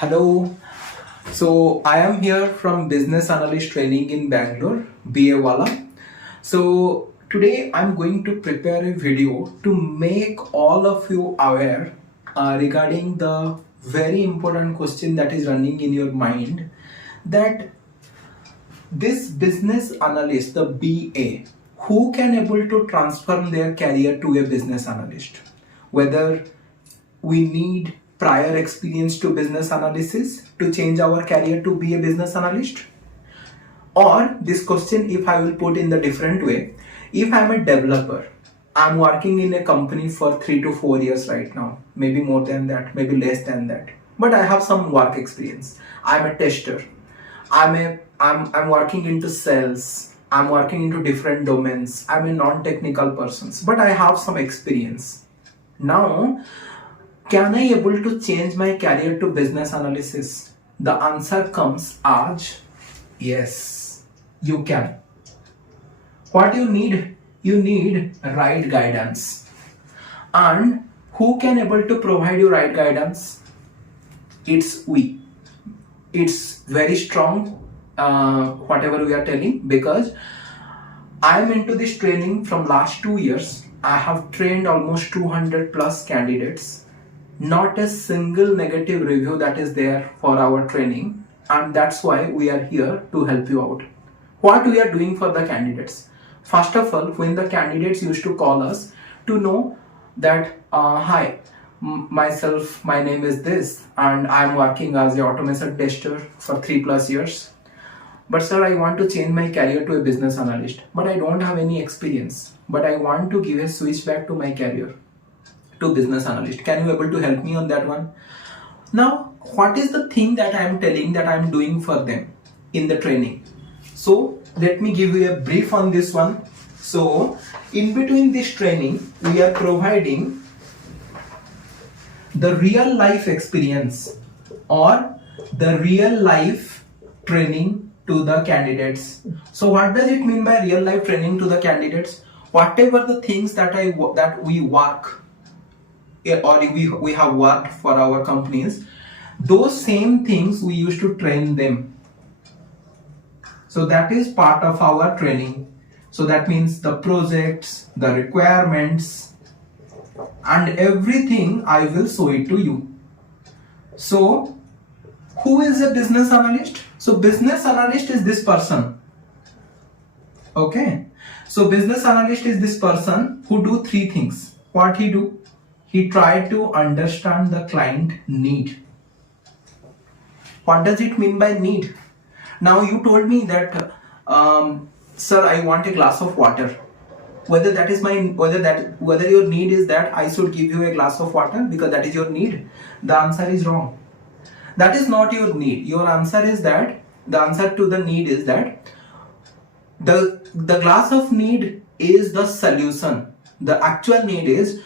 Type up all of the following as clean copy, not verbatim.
Hello. So I am here from Business Analyst training in Bangalore, Wallah. So today I'm going to prepare a video to make all of you aware regarding the very important question that is running in your mind, that this business analyst, the BA, who can able to transform their career to a business analyst, whether we need prior experience to business analysis to change our career to be a business analyst. Or this question, if I will put in the different way, if I'm a developer, I'm working in a company for 3 to 4 years right now, maybe more than that, maybe less than that, but I have some work experience. I'm a tester, I'm working into sales, I'm working into different domains, I'm a non-technical person, but I have some experience. Now, can I able to change my career to business analysis? The answer comes as yes, you can. What you need right guidance. And who can able to provide you right guidance? It's we. It's very strong, whatever we are telling, because I am into this training from last 2 years. I have trained almost 200 plus candidates. Not a single negative review that is there for our training, and that's why we are here to help you out. What we are doing for the candidates? First of all, when the candidates used to call us to know that hi, myself, my name is this, and I'm working as an automation tester for 3 plus years. But sir, I want to change my career to a business analyst, but I don't have any experience, but I want to give a switch back to my career to business analyst. Can you able to help me on that one? Now, what is the thing that I am telling that I am doing for them in the training? So let me give you a brief on this one. So in between this training, we are providing the real life experience or the real life training to the candidates. So what does it mean by real life training to the candidates? Whatever the things that we work or we have worked for our companies, those same things we used to train them. So that is part of our training. So that means the projects, the requirements, and everything I will show it to you. So who is a business analyst? So business analyst is this person. Okay. So business analyst is this person who do 3 things. What he do? He tried to understand the client need. What does it mean by need? Now you told me that, sir, I want a glass of water. Whether your need is that I should give you a glass of water because that is your need, the answer is wrong. That is not your need. Your answer is that the answer to the need is that the glass of need is the solution. The actual need is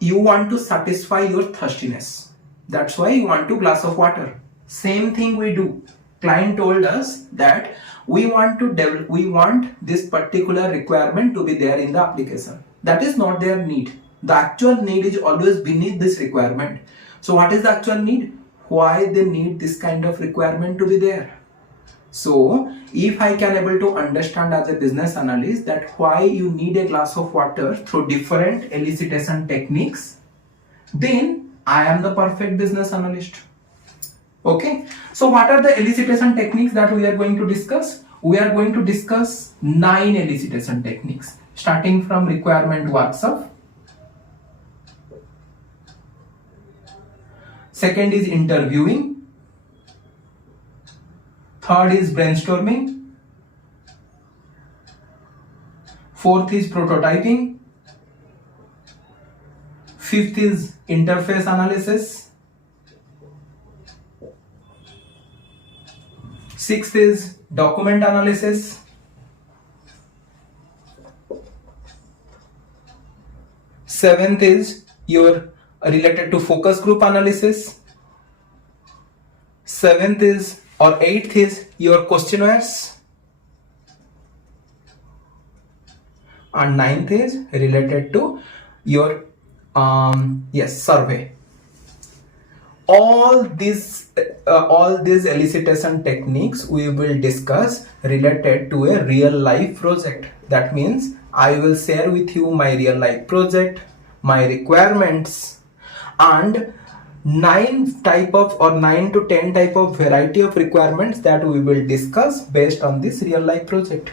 you want to satisfy your thirstiness. That's why you want a glass of water. Same thing we do. Client told us that we want this particular requirement to be there in the application. That is not their need. The actual need is always beneath this requirement. So what is the actual need? Why they need this kind of requirement to be there? So if I can able to understand as a business analyst that why you need a glass of water through different elicitation techniques, then I am the perfect business analyst. Okay. So what are the elicitation techniques that we are going to discuss? We are going to discuss 9 elicitation techniques, starting from requirement workshop. Second is interviewing. Third is brainstorming. Fourth is prototyping. Fifth is interface analysis. Sixth is document analysis. Seventh is your related to focus group analysis. Eighth is your questionnaires. And ninth is related to your survey. All these all these elicitation techniques we will discuss related to a real life project. That means I will share with you my real life project, my requirements, and 9 to 10 type of variety of requirements that we will discuss based on this real life project.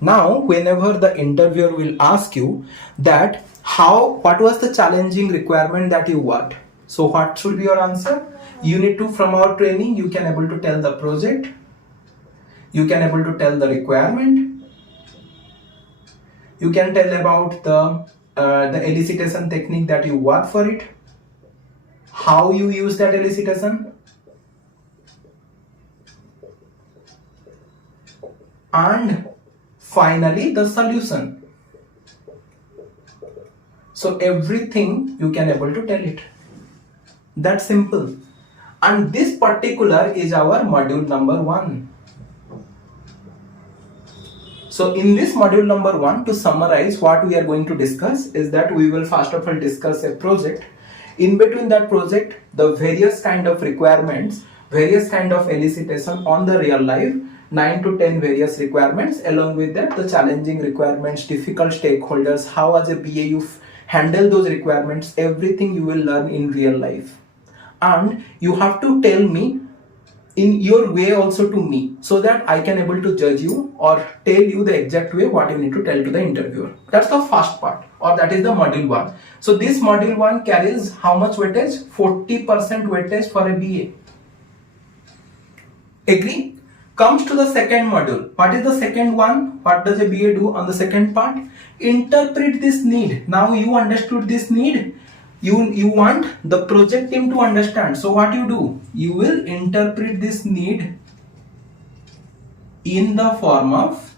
Now, whenever the interviewer will ask you that what was the challenging requirement that you want, so what should be your answer? You need to, from our training, you can able to tell the project, you can able to tell the requirement, you can tell about the elicitation technique that you want for it, how you use that elicitation, and finally the solution. So everything you can able to tell it. That's simple. And this particular is our module number 1. So in this module number 1, to summarize what we are going to discuss is that we will first of all discuss a project. In between that project, the various kind of requirements, various kind of elicitation on the real life, 9 to 10 various requirements. Along with that, the challenging requirements, difficult stakeholders, how as a BA you handle those requirements, everything you will learn in real life. And you have to tell me in your way also to me, so that I can able to judge you or tell you the exact way what you need to tell to the interviewer. That's the first part, or that is the module 1. So this module 1 carries how much weightage? 40% weightage for a BA. Agree? Comes to the second module. What is the second one? What does a BA do on the second part? Interpret this need. Now you understood this need. You want the project team to understand. So what you do? You will interpret this need in the form of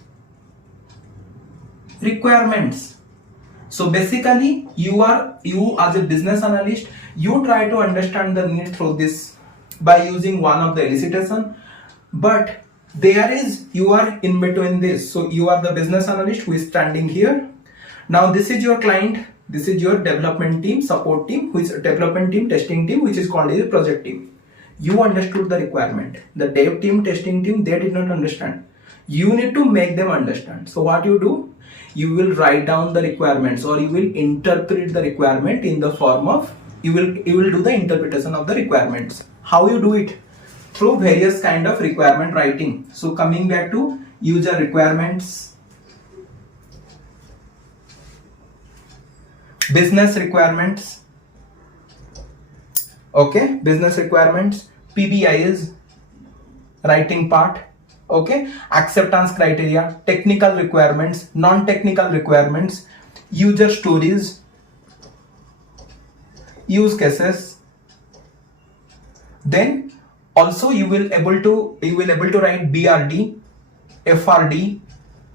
requirements. So basically, you as a business analyst, you try to understand the need through this by using one of the elicitation. But you are in between this. So you are the business analyst who is standing here. Now this is your client. This is your development team, support team, which is development team, testing team, which is called a project team. You understood the requirement. The dev team, testing team, they did not understand. You need to make them understand. So what you do? You will write down the requirements, or you will interpret the requirement in the form of, you will do the interpretation of the requirements. How you do it? Through various kind of requirement writing. So coming back to user requirements, business requirements, okay, business requirements, PBIs, writing part, okay, acceptance criteria, technical requirements, non-technical requirements, user stories, use cases. Then also you will able to write BRD, FRD,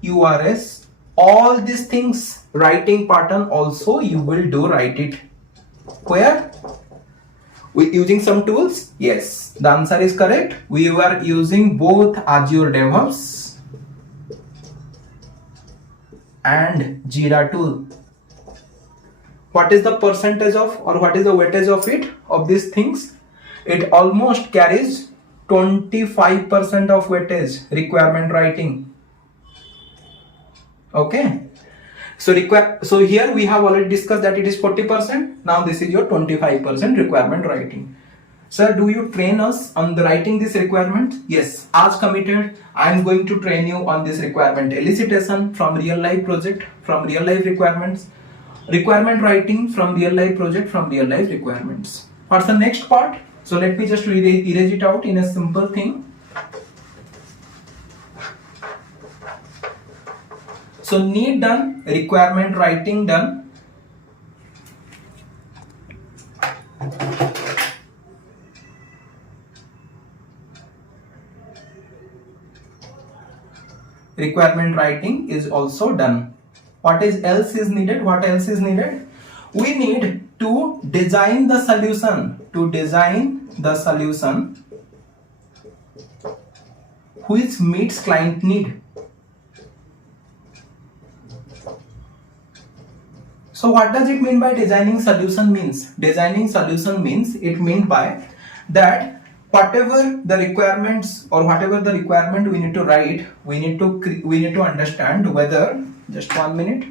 URS. All these things, writing pattern also you will write it. Where? With using some tools? Yes, the answer is correct. We were using both Azure DevOps and Jira tool. What is the percentage of, or what is the weightage of it, of these things? It almost carries 25% of weightage, requirement writing. Okay, so here we have already discussed that it is 40%. Now this is your 25% requirement writing. Sir, do you train us on the writing this requirement? Yes, as committed, I am going to train you on this requirement elicitation from real life project, from real life requirements, requirement writing from real life project, from real life requirements. What's the next part? So let me just erase it out in a simple thing. So need done, requirement writing done. Requirement writing is also done. What else is needed? What else is needed? We need to design the solution. To design the solution which meets client need. So what does it mean by designing solution means? Designing solution means, it means by that whatever the requirements or whatever the requirement we need to write, we need to understand whether, just 1 minute.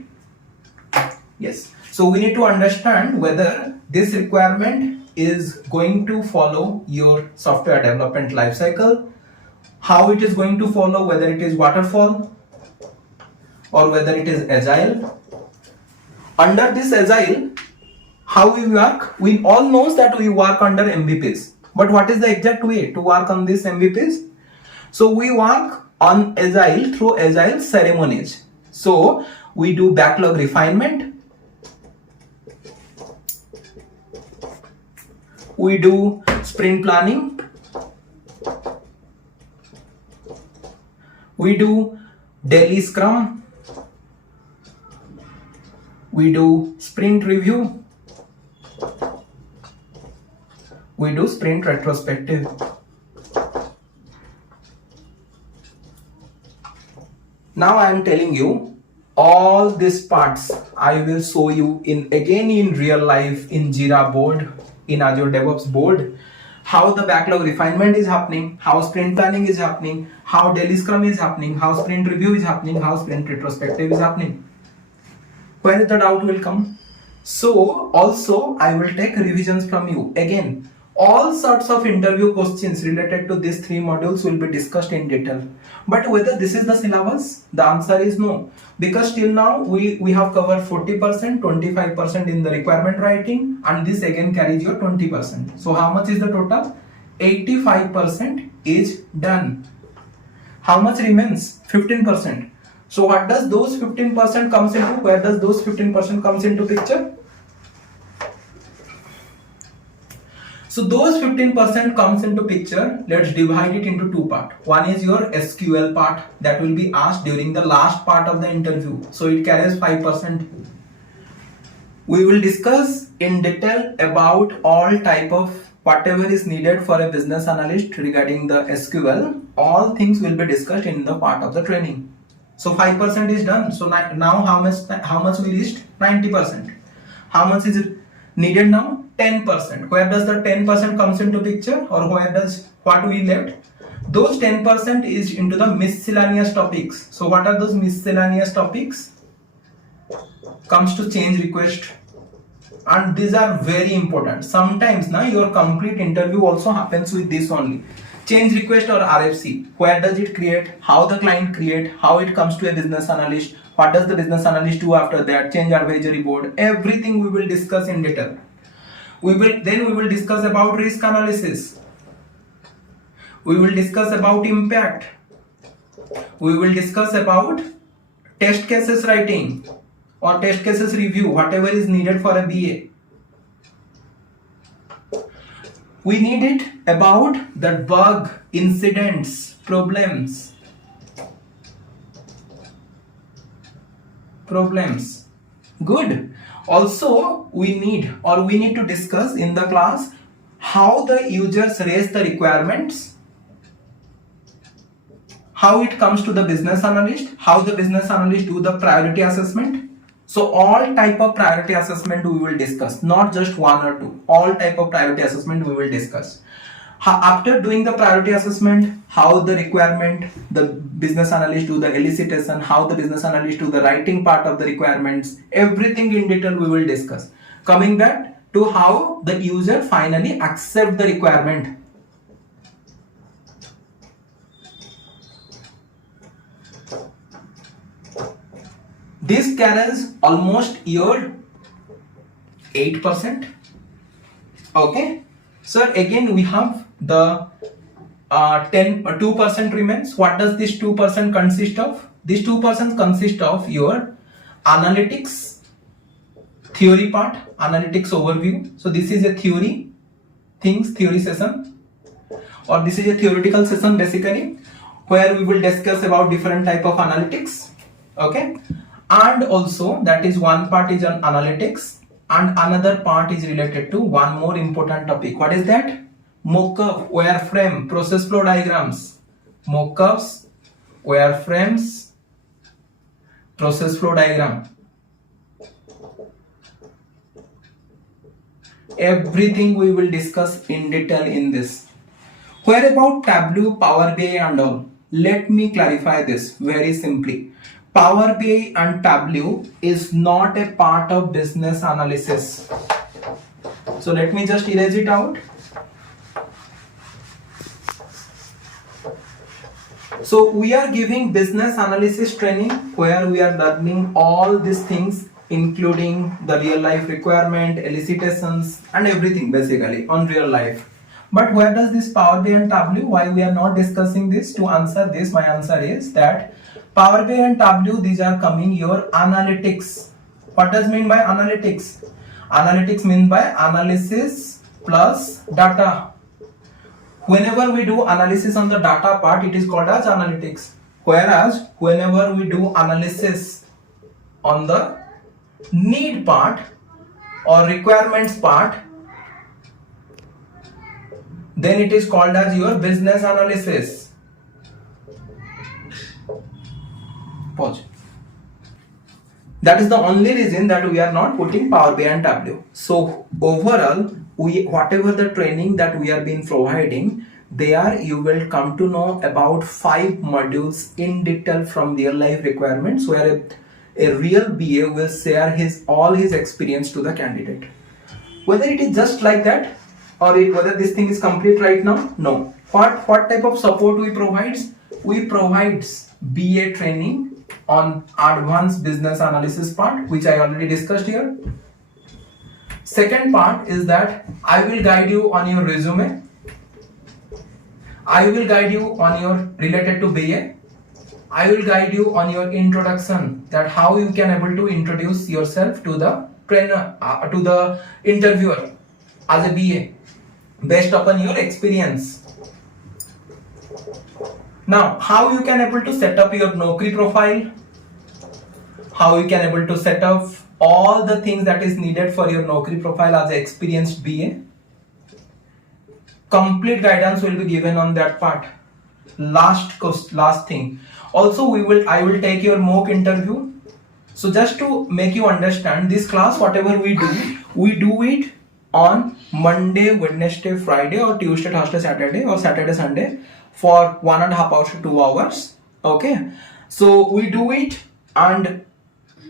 Yes, so we need to understand whether this requirement is going to follow your software development lifecycle, how it is going to follow, whether it is waterfall or whether it is agile. Under this agile, how we work, we all knows that we work under MVPs. But what is the exact way to work on these MVPs? So we work on agile through agile ceremonies. So we do backlog refinement, we do sprint planning, we do daily scrum, we do sprint review, we do sprint retrospective. Now I am telling you all these parts I will show you again in real life, in Jira board, in Azure DevOps board, how the backlog refinement is happening, how sprint planning is happening, how daily scrum is happening, how sprint review is happening, how sprint retrospective is happening. Where the doubt will come? So also I will take revisions from you. Again, all sorts of interview questions related to these 3 modules will be discussed in detail. But whether this is the syllabus, the answer is no. Because till now we have covered 40%, 25% in the requirement writing, and this again carries your 20%. So how much is the total? 85% is done. How much remains? 15%. So what does those 15% comes into? Where does those 15% comes into picture? So those 15% comes into picture. Let's divide it into 2 parts. One is your SQL part that will be asked during the last part of the interview. So it carries 5%. We will discuss in detail about all type of whatever is needed for a business analyst regarding the SQL. All things will be discussed in the part of the training. So 5% is done. So now how much we reached? 90%. How much is it needed now? 10%. Where does the 10% comes into picture, or what we left? Those 10% is into the miscellaneous topics. So what are those miscellaneous topics? Comes to change request, and these are very important. Sometimes now your complete interview also happens with this only. Change request or RFC. Where does it create? How the client create? How it comes to a business analyst? What does the business analyst do after that? Change advisory board. Everything we will discuss in detail. We will discuss about risk analysis. We will discuss about impact. We will discuss about test cases writing or test cases review, whatever is needed for a BA. We need it about the bug, incidents, problems. Good. Also, we need to discuss in the class how the users raise the requirements, how it comes to the business analyst, how the business analyst do the priority assessment. So all type of priority assessment we will discuss, not just 1 or 2. All type of priority assessment we will discuss. After doing the priority assessment, how the requirement, the business analyst do the elicitation, how the business analyst do the writing part of the requirements, everything in detail we will discuss. Coming back to how the user finally accept the requirement. This carries almost your 8%. Okay. So again we have the 2% remains. What does this 2% consist of? This 2% consists of your analytics theory part, analytics overview. So this is a theory session, or this is a theoretical session basically, where we will discuss about different type of analytics. Okay, and also that is one part is on analytics, and another part is related to one more important topic. What is that? Mockup, wireframe, process flow diagrams. Mockups, wireframes, process flow diagram. Everything we will discuss in detail in this. Where about Tableau, Power BI and all? Let me clarify this very simply. Power BI and Tableau is not a part of business analysis. So let me just erase it out. So we are giving business analysis training where we are learning all these things, including the real life requirement, elicitations and everything basically on real life. But where does this Power BI and Tableau, why we are not discussing this? To answer this, my answer is that Power BI and Tableau, these are coming your analytics. What does mean by analytics? Analytics means by analysis plus data. Whenever we do analysis on the data part, it is called as analytics. Whereas whenever we do analysis on the need part or requirements part, then it is called as your business analysis. Pause. That is the only reason that we are not putting Power BI and Tableau. So overall, whatever the training that we are being providing, there you will come to know about 5 modules in detail from real life requirements, where a real BA will share all his experience to the candidate. Whether it is just like that or whether this thing is complete right now, no. What type of support we provide? We provide BA training on advanced business analysis part, which I already discussed here. Second part is that I will guide you on your resume. I will guide you on your related to BA. I will guide you on your introduction, that how you can able to introduce yourself to the trainer, to the interviewer as a BA, based upon your experience. Now, how you can able to set up your Naukri profile, how you can able to set up all the things that is needed for your Naukri profile as an experienced BA. Complete guidance will be given on that part. Last thing. Also, I will take your mock interview. So just to make you understand, this class, whatever we do it on Monday, Wednesday, Friday, or Tuesday, Thursday, Saturday, or Saturday, Sunday for 1.5 hours to 2 hours. Okay. So we do it, and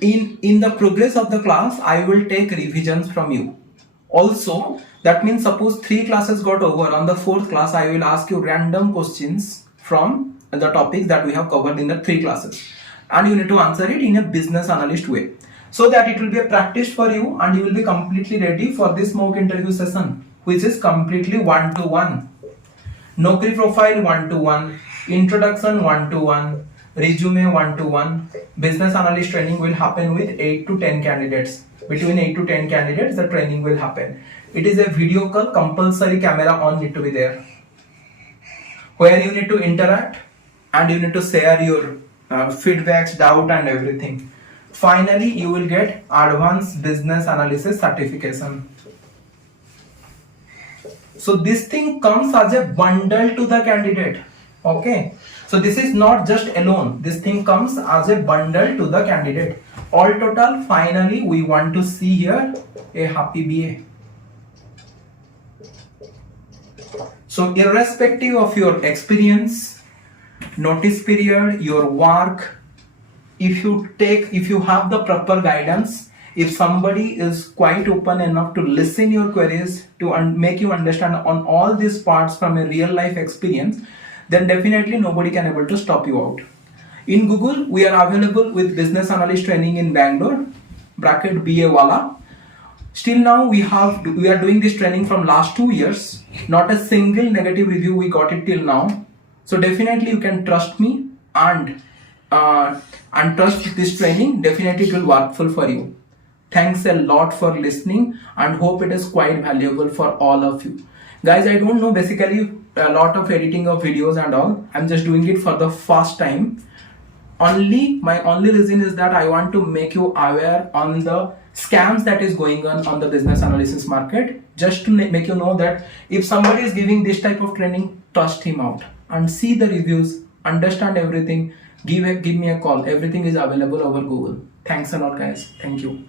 in the progress of the class, I will take revisions from you. Also, that means suppose 3 classes got over, on the 4th class, I will ask you random questions from the topics that we have covered in the 3 classes. And you need to answer it in a business analyst way, so that it will be a practice for you and you will be completely ready for this mock interview session, which is completely 1-to-1. Naukri profile 1-to-1, introduction 1-to-1, resume 1-to-1. Business analyst training will happen with 8 to 10 candidates. Between 8 to 10 candidates, the training will happen. It is a video call, compulsory camera on need to be there, where you need to interact and you need to share your feedbacks, doubt and everything. Finally, you will get advanced business analysis certification. So this thing comes as a bundle to the candidate. Okay. So this is not just alone. This thing comes as a bundle to the candidate. All total, finally, we want to see here a happy BA. So irrespective of your experience, notice period, your work, if you have the proper guidance, if somebody is quite open enough to listen your queries, to make you understand on all these parts from a real life experience, then definitely nobody can able to stop you out. In Google, we are available with business analyst training in Bangalore, bracket BA Wallah. Still now we are doing this training from last 2 years. Not a single negative review we got it till now. So definitely you can trust me and trust this training. Definitely it will work for you. Thanks a lot for listening and hope it is quite valuable for all of you. Guys, I don't know basically a lot of editing of videos and all. I'm just doing it for the first time. My only reason is that I want to make you aware on the scams that is going on the business analysis market, just to make you know that if somebody is giving this type of training, trust him out and see the reviews, understand everything, give me a call. Everything is available over Google. Thanks a lot, guys. Thank you.